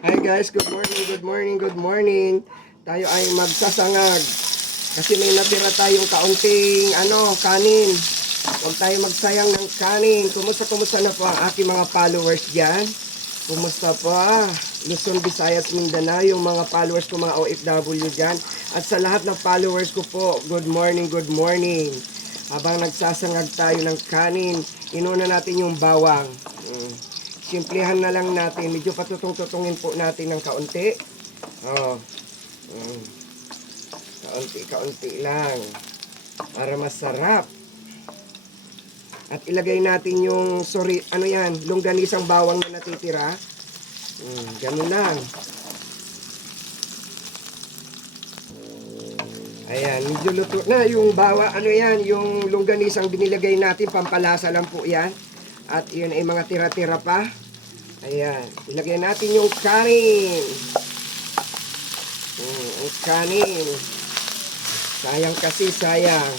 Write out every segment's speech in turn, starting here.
Hi guys, good morning, good morning, good morning. Tayo ay magsasangag. Kasi may natira tayong kaunting ano, kanin. Huwag tayo magsayang ng kanin. Kumusta, kumusta na po ang aking mga followers dyan? Kumusta po? Luzon, Visayas, Mindanao, yung mga followers ko, mga OFW dyan. At sa lahat ng followers ko po, good morning, good morning. Habang nagsasangag tayo ng kanin, inuna natin yung bawang. Mm. Simplihan na lang natin. Medyo patutong-tutungin po natin ng kaunti. Oh. Mm. Kaunti-kaunti lang. Para masarap. At ilagay natin yung, sorry, ano yan, longganisang bawang na natitira. Mm, ganun lang. Ayan, medyo luto na yung bawa, ano yan, yung longganisang binilagay natin, pampalasa lang po yan. At yun ay mga tira-tira pa. Ayan, ilagay natin yung kanin. Mm, ang kanin. Sayang kasi, sayang.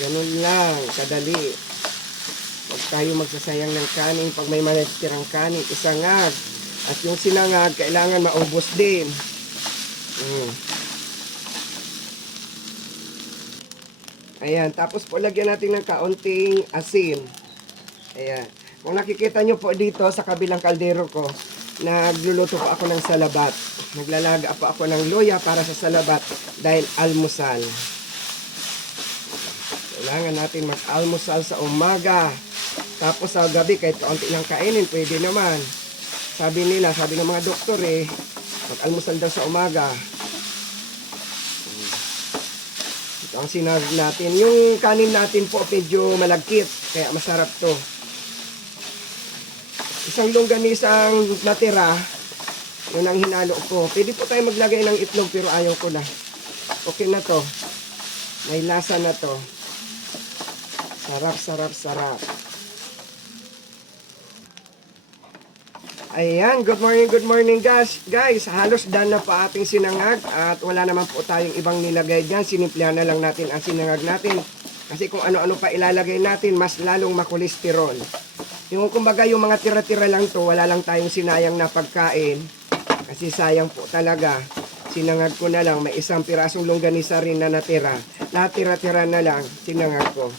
Ganun lang, kadali. Huwag tayo magsasayang ng kanin. Pag may manatirang kanin, isangag. At yung sinangag, kailangan maubos din. Mm. Ayan, tapos po lagyan natin ng kaunting asin. Ayan. Kung nakikita nyo po dito sa kabilang kaldero ko, nagluluto po ako ng salabat. Naglalaga po ako ng loya para sa salabat dahil almusal. Kailangan natin mag-almusal sa umaga. Tapos sa gabi, kahit kaunti lang kainin, pwede naman. Sabi nila, sabi ng mga doktor eh, mag-almusal daw sa umaga. Ito ang sinag natin. Yung kanin natin po medyo malagkit, kaya masarap to. Isang longganisang natira, yun ang hinalo ko. Pwede po tayo maglagay ng itlog pero ayaw ko na. Okay na to. May lasa na to. Sarap, sarap, sarap. Ayan, good morning, good morning guys. Guys, halos done na pa ating sinangag at wala naman po tayong ibang nilagay dyan. Sinimplihan na lang natin ang sinangag natin. Kasi kung ano-ano pa ilalagay natin, mas lalong makolesterol. Yung kumbaga yung mga tira-tira lang to, wala lang tayong sinayang na pagkain. Kasi sayang po talaga. Sinangag ko na lang, may isang pirasong longganisa rin na natira. Lahat tira-tira na lang, sinangag ko.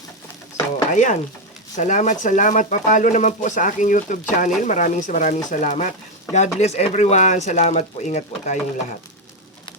So, ayan. Salamat, salamat. Papalo naman po sa aking YouTube channel. Maraming maraming salamat. God bless everyone. Salamat po. Ingat po tayong lahat.